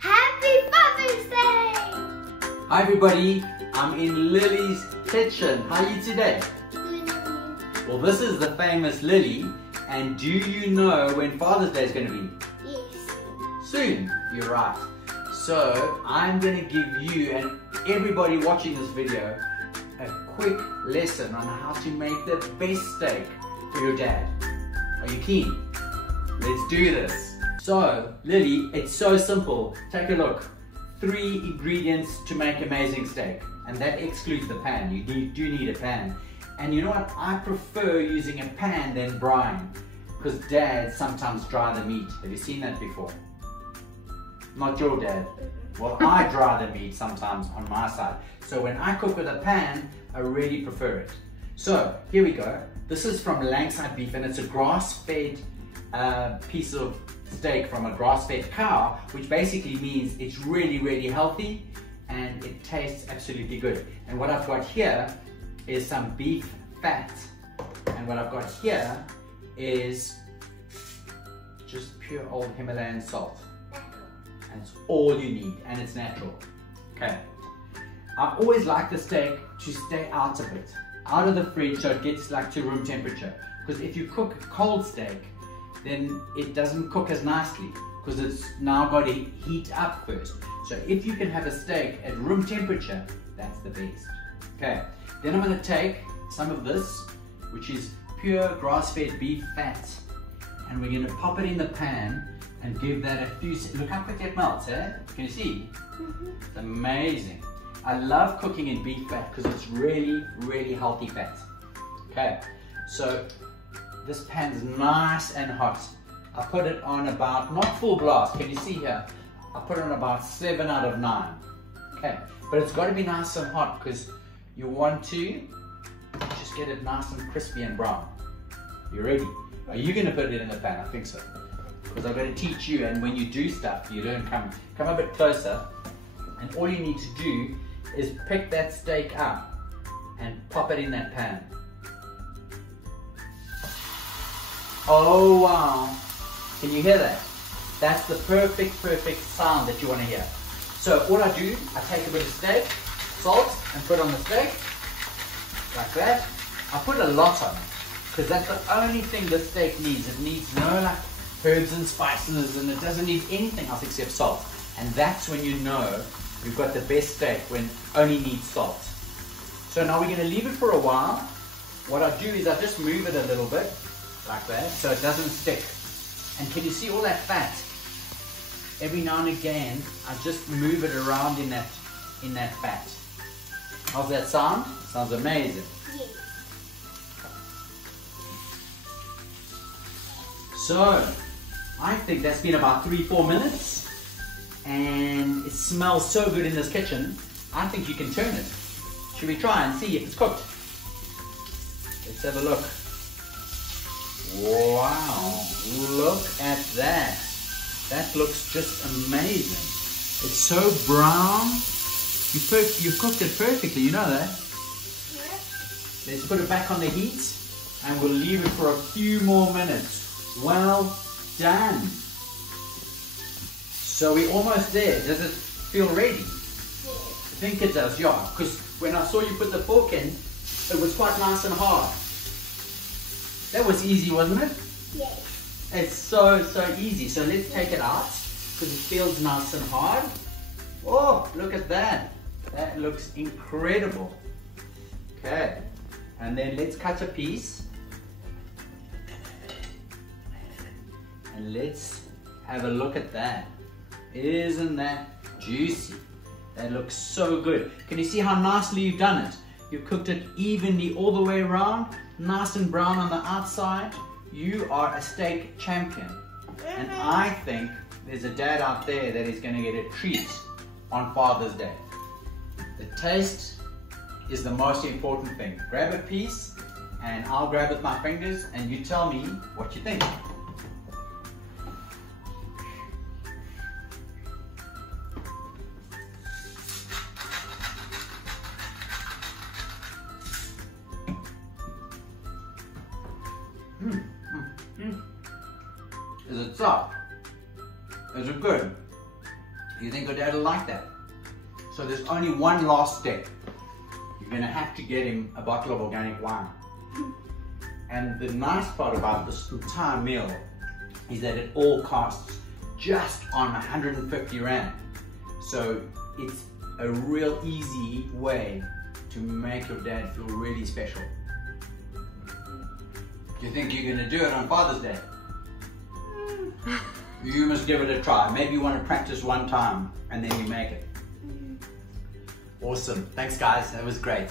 Happy Father's Day! Hi everybody, I'm in Lily's kitchen. How are you today? Well, this is the famous Lily, and do you know when Father's Day is going to be? Yes. Soon, you're right. So, I'm going to give you and everybody watching this video a quick lesson on how to make the best steak for your dad. Are you keen? Let's do this. So, Lily, it's so simple. Take a look. 3 ingredients to make amazing steak, and that excludes the pan. You do need a pan. And you know what? I prefer using a pan than brine, because dads sometimes dry the meat. Have you seen that before? Not your dad. Well, I dry the meat sometimes on my side. So when I cook with a pan, I really prefer it. So here we go. This is from Langside Beef, and it's a grass-fed piece of steak from a grass-fed cow, which basically means it's really, really healthy and it tastes absolutely good. And what I've got here is some beef fat, and what I've got here is just pure old Himalayan salt. And it's all you need, and it's natural. Okay. I always like the steak to stay out of it, out of the fridge, so it gets like to room temperature. Because if you cook a cold steak, then it doesn't cook as nicely, because it's now got to heat up first. So if you can have a steak at room temperature, that's the best. Okay. Then I'm going to take some of this, which is pure grass-fed beef fat, and we're going to pop it in the pan and give that a few seconds. Look how quick it melts, eh? Can you see? It's amazing. I love cooking in beef fat because it's really, really healthy fat. Okay, so this pan's nice and hot. I put it on about, not full blast, can you see here? I put it on about 7 out of 9. Okay, but it's got to be nice and hot because you want to just get it nice and crispy and brown. You ready? Are you going to put it in the pan? I think so. Because I've got to teach you, and when you do stuff, you don't come a bit closer, and all you need to do is pick that steak up and pop it in that pan. Oh wow, can you hear that? That's the perfect sound that you want to hear. So all I do, I take a bit of steak, salt, and put on the steak, like that. I put a lot on it, because that's the only thing this steak needs. It needs no like herbs and spices, and it doesn't need anything else except salt. And that's when you know you've got the best steak, when it only needs salt. So now we're going to leave it for a while. What I do is I just move it a little bit, like that, so it doesn't stick. And can you see all that fat? Every now and again, I just move it around in that fat. How's that sound? Sounds amazing. Yes. So, I think that's been about 3-4 minutes, and it smells so good in this kitchen. I think you can turn it. Should we try and see if it's cooked? Let's have a look. Wow, look at that. That looks just amazing. It's so brown. You've cooked it perfectly, you know that? Yes. Let's put it back on the heat, and we'll leave it for a few more minutes. Well done. So we're almost there. Does it feel ready? Yes. I think it does, yeah. Because when I saw you put the fork in, it was quite nice and hard. That was easy, wasn't it? Yes. It's so easy. So let's take it out, because it feels nice and hard. Oh, look at that. That looks incredible. Okay. And then let's cut a piece. And let's have a look at that. Isn't that juicy? That looks so good. Can you see how nicely you've done it? You've cooked it evenly all the way around, nice and brown on the outside. You are a steak champion. And I think there's a dad out there that is going to get a treat on Father's Day. The taste is the most important thing. Grab a piece, and I'll grab it with my fingers, and you tell me what you think. Is it soft? Is it good? You think your dad will like that? So there's only one last step. You're gonna have to get him a bottle of organic wine. And the nice part about this entire meal is that it all costs just on 150 Rand. So it's a real easy way to make your dad feel really special. Do you think you're gonna do it on Father's Day? You must give it a try. Maybe you want to practice one time and then you make it. Awesome. Thanks guys, that was great.